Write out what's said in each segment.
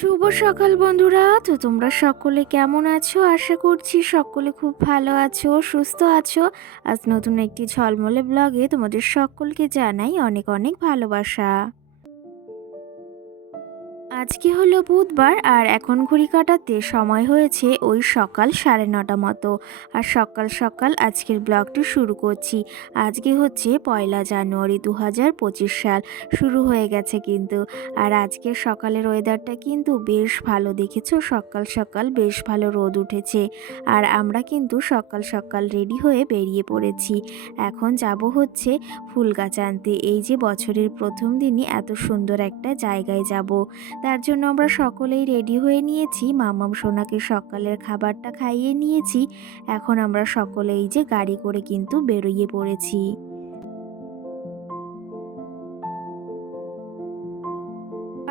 শুভ সকাল বন্ধুরা। তো তোমরা সকলে কেমন আছো? আশা করছি সকলে খুব ভালো আছো, সুস্থ আছো। আজ নতুন একটি ঝলমলে ব্লগে তোমাদের সকলকে জানাই অনেক অনেক ভালোবাসা। আজকে হলো বুধবার আর এখন ঘড়ি কাটাতে সময় হয়েছে ওই সকাল 9:30 মতো। আর সকাল সকাল আজকের ব্লগটি শুরু করছি। আজকে হচ্ছে 1 জানুয়ারি 2025 সাল। শুরু হয়ে গেছে কিন্তু। আর আজকের সকালের ওয়েদারটা কিন্তু বেশ ভালো, দেখেছো? সকাল সকাল বেশ ভালো রোদ উঠেছে। আর আমরা কিন্তু সকাল সকাল রেডি হয়ে বেরিয়ে পড়েছি। এখন যাব হচ্ছে ফুল গাছ আনতে। এই যে বছরের প্রথম দিনই এত সুন্দর একটা জায়গায় যাব, তার জন্য আমরা সকলেই রেডি হয়ে নিয়েছি। মাম্মাম সোনাকে সকালের খাবারটা খাইয়ে নিয়েছি। এখন আমরা সকলেই যে গাড়ি করে কিন্তু বেরিয়ে পড়েছি।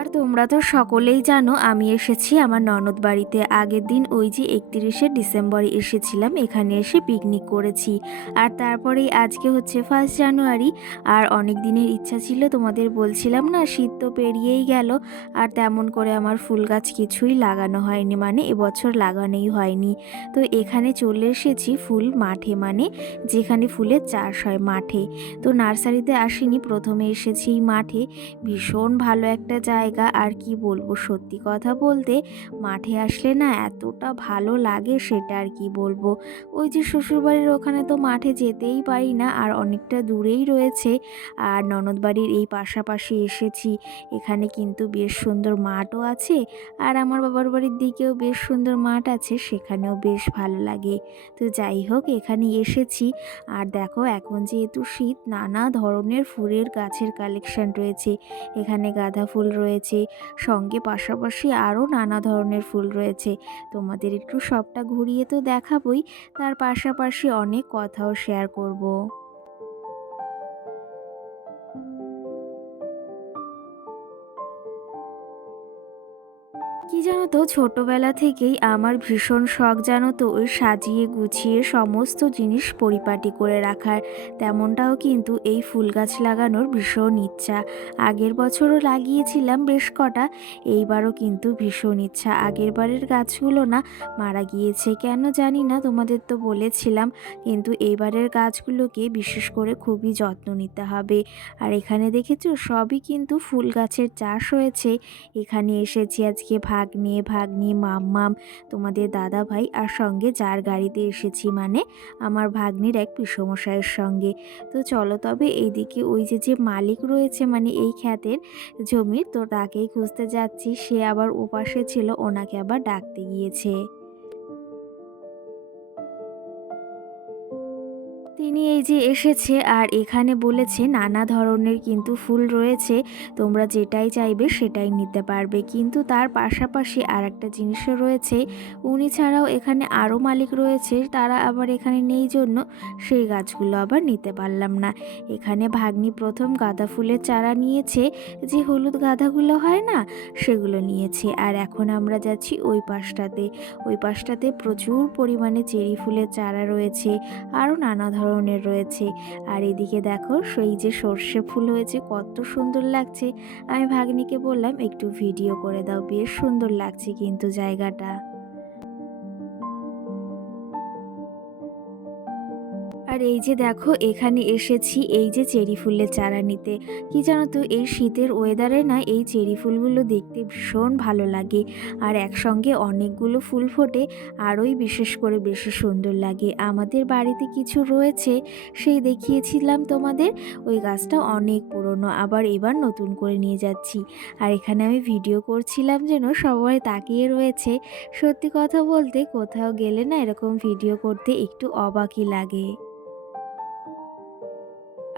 আর তোমরা তো সকলেই জানো আমি এসেছি আমার ননদ বাড়িতে। আগের দিন ওই যে 31শে ডিসেম্বরে এসেছিলাম, এখানে এসে পিকনিক করেছি। আর তারপরেই আজকে হচ্ছে 1 জানুয়ারি। আর অনেক দিনের ইচ্ছা ছিল, তোমাদের বলছিলাম না, শীত তো পেরিয়েই গেল। আর তেমন করে আমার ফুল গাছ কিছুই লাগানো হয়নি, মানে এবছর লাগানোই হয়নি। তো এখানে চলে এসেছি ফুল মাঠে, মানে যেখানে ফুলের চাষ হয় মাঠে। তো নার্সারিতে আসিনি, প্রথমে এসেছি এই মাঠে। ভীষণ ভালো একটা জায়গা। আর কি বলবো, সত্যি কথা বলতে মাঠে আসলে না এতটা ভালো লাগে, সেটা আর কি বলবো। ওই যে শ্বশুরবাড়ির ওখানে তো মাঠে যেতেই পারি না, আর অনেকটা দূরেই রয়েছে। আর ননদ বাড়ির এই পাশাপাশি এসেছি। এখানে কিন্তু বেশ সুন্দর মাঠও আছে। আর আমার বাবার বাড়ির দিকেও বেশ সুন্দর মাঠ আছে, সেখানেও বেশ ভালো লাগে। তো যাই হোক, এখানে এসেছি। আর দেখো, এখন যেহেতু শীত, নানা ধরনের ফুলের গাছের কালেকশন রয়েছে। এখানে গাঁদা ফুল রয়েছে, সঙ্গে পাশাপাশি আরও নানা ধরনের ফুল রয়েছে। তোমাদের একটু সবটা ঘুরিয়ে তো দেখাবই, তার পাশাপাশি অনেক কথাও শেয়ার করব। কি জানো তো, ছোটবেলা থেকেই আমার ভীষণ শখ, জানো তো, ওই সাজিয়ে গুছিয়ে সমস্ত জিনিস পরিপাটি করে রাখার। তেমনটাও কিন্তু এই ফুল গাছ লাগানোর ভীষণ ইচ্ছা। আগের বছরও লাগিয়েছিলাম বেশ কটা, এইবারও কিন্তু ভীষণ ইচ্ছা। আগের বারের গাছগুলো না মারা গিয়েছে, কেন জানি না, তোমাদের তো বলেছিলাম। কিন্তু এইবারের গাছগুলোকে বিশেষ করে খুবই যত্ন নিতে হবে। আর এখানে দেখেছো, সবই কিন্তু ফুল গাছের চাষ হয়েছে। এখানে এসেছি আজকে ভাগ্নি, মাম্মাম, তোমাদের দাদা ভাই, আর সঙ্গে যার গাড়িতে এসেছি, মানে আমার ভাগ্নির এক পিসমশাইয়ের সঙ্গে। তো চলো তবে এইদিকে ওই যে মালিক রয়েছে, মানে এই ক্ষেতের জমির, তো তাকেই খুঁজতে যাচ্ছি। সে আবার ওপাশে ছিল, ওনাকে আবার ডাকতে গিয়েছে। তিনি এই যে এসেছে, আর এখানে বলেছে নানা ধরনের কিন্তু ফুল রয়েছে, তোমরা যেটাই চাইবে সেটাই নিতে পারবে। কিন্তু তার পাশাপাশি আর একটা জিনিসও রয়েছে, উনি ছাড়াও এখানে আরও মালিক রয়েছে, তারা আবার এখানে নেই জন্য সেই গাছগুলো আবার নিতে পারলাম না। এখানে ভাগ্নি প্রথম গাঁদা ফুলের চারা নিয়েছে, যে হলুদ গাঁদাগুলো হয় না, সেগুলো নিয়েছে। আর এখন আমরা যাচ্ছি ওই পাশটাতে। ওই পাশটাতে প্রচুর পরিমাণে চেরি ফুলের চারা রয়েছে, আরও নানা ধরনের রয়েছে। আর এদিকে দেখো, সেই যে সর্ষে ফুল হয়েছে, কত সুন্দর লাগছে। আমি ভাগ্নিকে বললাম একটু ভিডিও করে দাও, বেশ সুন্দর লাগছে কিন্তু জায়গাটা। আর এই যে দেখো, এখানে এসেছি এই যে চেরি ফুলের চারা নিতে। কি জানো তো, এই শীতের ওয়েদারে না এই চেরি ফুলগুলো দেখতে ভীষণ ভালো লাগে। আর একসঙ্গে অনেকগুলো ফুল ফোটে, আরোই বিশেষ করে বেশি সুন্দর লাগে। আমাদের বাড়িতে কিছু রয়েছে, সেই দেখিয়েছিলাম তোমাদের। ওই গাছটা অনেক পুরনো, আবার এবার নতুন করে নিয়ে যাচ্ছি। আর এখানে আমি ভিডিও করছিলাম যেন সবাই তাকিয়ে রয়েছে। সত্যি কথা বলতে, কোথাও গেলে না এরকম ভিডিও করতে একটু অবাকই লাগে।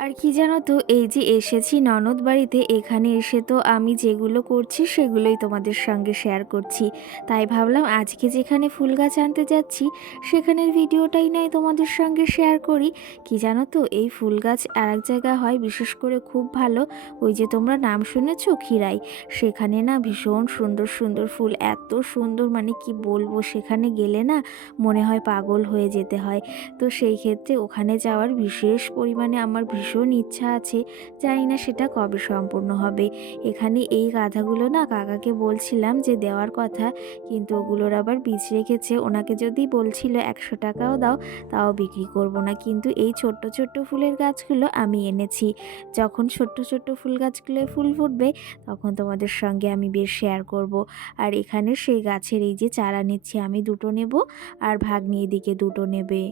আর কি জানো তো, এই যে এসেছি ননদ বাড়িতে, এখানে এসে তো আমি যেগুলো করছি সেগুলোই তোমাদের সঙ্গে শেয়ার করছি। তাই ভাবলাম আজকে যেখানে ফুল গাছ আনতে যাচ্ছি সেখানের ভিডিওটাই নয় তোমাদের সঙ্গে শেয়ার করি। কি জানো তো, এই ফুল গাছ আর এক জায়গা হয় বিশেষ করে খুব ভালো, ওই যে তোমরা নাম শুনেছো খিরাই, সেখানে না ভীষণ সুন্দর সুন্দর ফুল, এত সুন্দর, মানে কি বলবো, সেখানে গেলে না মনে হয় পাগল হয়ে যেতে হয়। তো সেই ক্ষেত্রে ওখানে যাওয়ার বিশেষ পরিমাণে আমার ভীষণ ভীষণ ইচ্ছা আছে, জানি না সেটা কবে সম্পূর্ণ হবে। এখানে এই গাঁদাগুলো না কাকাকে বলছিলাম যে দেওয়ার কথা, কিন্তু ওগুলোর আবার বীজ রেখেছে। ওনাকে যদি বলছিল ১০০ টাকাও দাও, তাও বিক্রি করব না। কিন্তু এই ছোট্ট ছোট্ট ফুলের গাছগুলো আমি এনেছি। যখন ছোট্ট ছোট্ট ফুল গাছগুলোয় ফুল ফুটবে তখন তোমাদের সঙ্গে আমি বেশ শেয়ার করব। আর এখানে সেই গাছের এই যে চারা নিচ্ছি, আমি দুটো নেব আর ভাগ্নি এদিকে দুটো নেবে।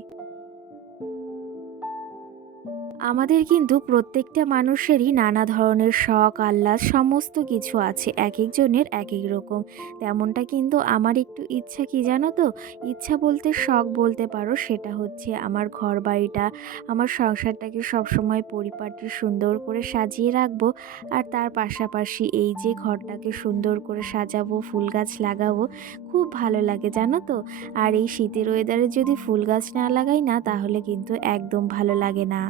আমাদের কিন্তু প্রত্যেকটা মানুষেরই নানা ধরনের শখ আহ্লাদ সমস্ত কিছু আছে, এক একজনের এক এক রকম। তেমনটা কিন্তু আমার একটু ইচ্ছা, কি জানো তো, ইচ্ছা বলতে শখ বলতে পারো, সেটা হচ্ছে আমার ঘর বাড়িটা, আমার সংসারটাকে সবসময় পরিপাটি সুন্দর করে সাজিয়ে রাখবো। আর তার পাশাপাশি এই যে ঘরটাকে সুন্দর করে সাজাবো, ফুল গাছ লাগাবো, খুব ভালো লাগে জানো তো। আর এই শীতের ওয়েদারে যদি ফুল গাছ না লাগাই না, তাহলে কিন্তু একদম ভালো লাগে না।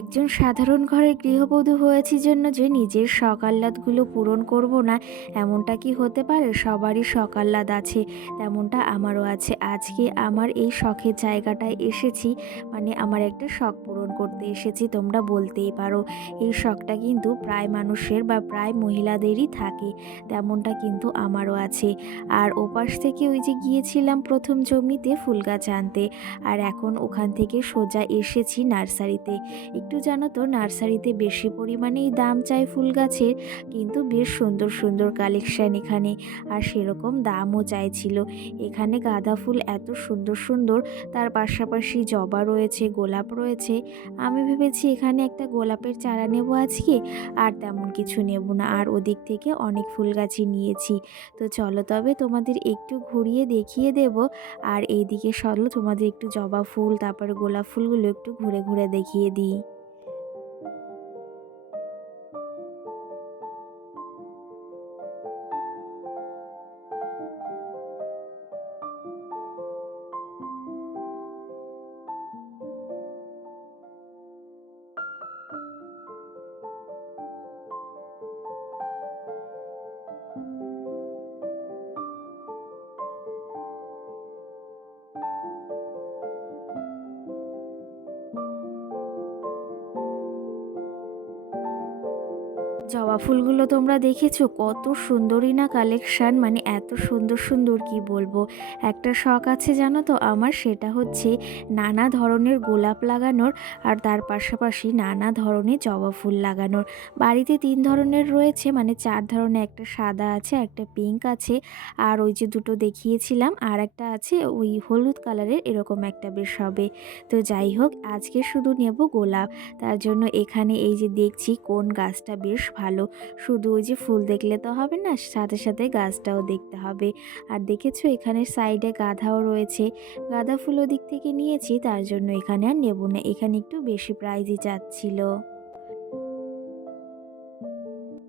একজন সাধারণ ঘরের গৃহবধূ হয়েছি জন্য যে নিজের শখ আহ্লাদগুলো পূরণ করব না, এমনটা কি হতে পারে? সবারই শখ আহ্লাদ আছে, তেমনটা আমারও আছে। আজকে আমার এই শখের জায়গাটায় এসেছি, মানে আমার একটা শখ পূরণ করতে এসেছি তোমরা বলতেই পারো। এই শখটা কিন্তু প্রায় মানুষের বা প্রায় মহিলাদেরই থাকে, তেমনটা কিন্তু আমারও আছে। আর ওপাশ থেকে ওই যে গিয়েছিলাম প্রথম জমিতে ফুল গাছ আনতে, আর এখন ওখান থেকে সোজা এসেছি নার্সারিতে। একটু জানো তো, নার্সারিতে বেশি পরিমাণেই দাম চাই ফুল গাছের, কিন্তু বেশ সুন্দর সুন্দর কালেকশান এখানে, আর সেরকম দামও চাইছিল। এখানে গাঁদা ফুল এত সুন্দর সুন্দর, তার পাশাপাশি জবা রয়েছে, গোলাপ রয়েছে। আমি ভেবেছি এখানে একটা গোলাপের চারা নেব আজকে, আর তেমন কিছু নেব না। আর ওদিক থেকে অনেক ফুল গাছই নিয়েছি। তো চলো তবে তোমাদের একটু ঘুরিয়ে দেখিয়ে দেব। আর এইদিকে চলো তোমাদের একটু জবা ফুল তারপরে গোলাপ ফুলগুলো একটু ঘুরে ঘুরে দেখিয়ে দিই। জবা ফুলগুলো তোমরা দেখেছো কত সুন্দরই না কালেকশান, মানে এত সুন্দর সুন্দর কি বলবো। একটা শখ আছে জানো তো আমার, সেটা হচ্ছে নানা ধরনের গোলাপ লাগানোর, আর তার পাশাপাশি নানা ধরনের জবা ফুল লাগানোর। বাড়িতে ৩ ধরনের রয়েছে, মানে ৪ ধরনের, একটা সাদা আছে, একটা পিঙ্ক আছে, আর ওই যে দুটো দেখিয়েছিলাম আর একটা আছে ওই হলুদ কালারের, এরকম একটা বেশ হবে। তো যাই হোক, আজকে শুধু নেব গোলাপ। তার জন্য এখানে এই যে দেখছি কোন গাছটা বেশ ভালো। শুধু ওই যে ফুল দেখলে তো হবে না, সাথে সাথে গাছটাও দেখতে হবে। আর দেখেছো এখানে সাইডে গাঁদাও রয়েছে, গাঁদা ফুল ওদিক থেকে নিয়েছি, তার জন্য এখানে আর নেব না, এখানে একটু বেশি প্রাইজই চাচ্ছিল।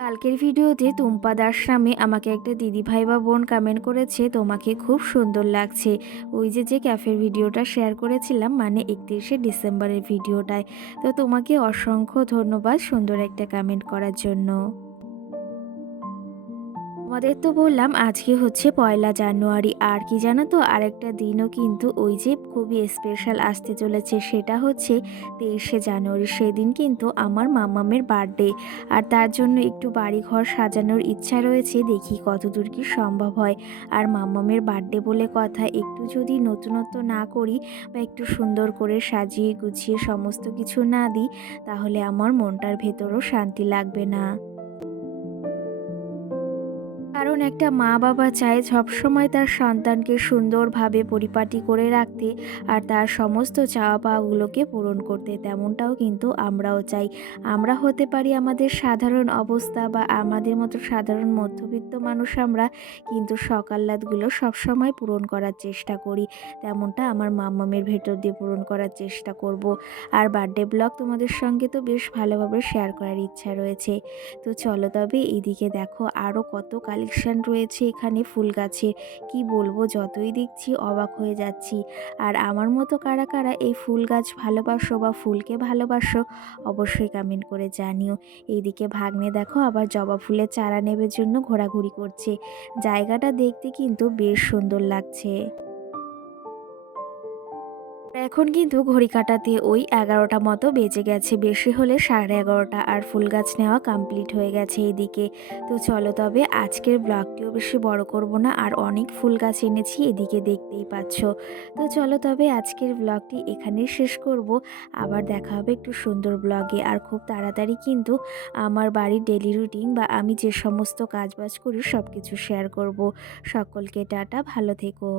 কালকের ভিডিওতে টুম্পা দাস নামে আমাকে একটা দিদিভাই বা বোন কমেন্ট করেছে, তোমাকে খুব সুন্দর লাগছে। ওই যে যে ক্যাফের ভিডিওটা শেয়ার করেছিলাম, মানে 31শে ডিসেম্বরের ভিডিওটায়। তো তোমাকে অসংখ্য ধন্যবাদ সুন্দর একটা কমেন্ট করার জন্য। আমাদের তো বললাম আজকে হচ্ছে 1লা জানুয়ারি, আর কি জানো তো, আরেকটা দিনও কিন্তু ওই যে খুবই স্পেশাল আসতে চলেছে, সেটা হচ্ছে 23শে জানুয়ারি। সেদিন কিন্তু আমার মাম্মামের বার্থডে, আর তার জন্য একটু বাড়িঘর সাজানোর ইচ্ছা রয়েছে, দেখি কতদূর কি সম্ভব হয়। আর মাম্মামের বার্থডে বলে কথা, একটু যদি নতুনত্ব না করি বা একটু সুন্দর করে সাজিয়ে গুছিয়ে সমস্ত কিছু না দিই, তাহলে আমার মনটার ভেতরও শান্তি লাগবে না। কারণ একটা মা বাবা চায় সবসময় তার সন্তানকে সুন্দরভাবে পরিপাটি করে রাখতে, আর তার সমস্ত চাওয়া পাওয়াগুলোকে পূরণ করতে, তেমনটাও কিন্তু আমরাও চাই। আমরা হতে পারি আমাদের সাধারণ অবস্থা বা আমাদের মতো সাধারণ মধ্যবিত্ত মানুষ আমরা, কিন্তু শখ আহ্লাদগুলো সবসময় পূরণ করার চেষ্টা করি। তেমনটা আমার মাম্মামের ভেতর দিয়ে পূরণ করার চেষ্টা করব। আর বার্থডে ব্লগ তোমাদের সঙ্গে তো বেশ ভালোভাবে শেয়ার করার ইচ্ছা রয়েছে। তো চলো তবে এইদিকে দেখো আরও কত কালেকশান রয়েছে এখানে ফুল গাছের, কি বলবো, যতই দেখছি অবাক হয়ে যাচ্ছি। আর আমার মতো কারা কারা এই ফুল গাছ ভালোবাসো বা ফুলকে ভালোবাসো, অবশ্যই কমেন্ট করে জানিও। এইদিকে ভাগ্নে দেখো আবার জবা ফুলের চারা নেবার জন্য ঘোরাঘুরি করছে। জায়গাটা দেখতে কিন্তু বেশ সুন্দর লাগছে। এখন কিন্তু ঘড়ি কাঁটাতে ওই ১১টা মতো বেজে গেছে, বেশি হলে 11:30। আর ফুল গাছ নেওয়া কমপ্লিট হয়ে গেছে এদিকে। তো চলো তবে আজকের ব্লগটিও বেশি বড় করব না, আর অনেক ফুল গাছ এনেছি এদিকে দেখতেই পাচ্ছ। তো চলো তবে আজকের ব্লগটি এখানেই শেষ করব। আবার দেখা হবে একটু সুন্দর ব্লগে, আর খুব তাড়াতাড়ি কিন্তু আমার বাড়ির ডেলি রুটিন বা আমি যে সমস্ত কাজবাজ করি সব কিছু শেয়ার করব। সকলকে টাটা, ভালো থেকো।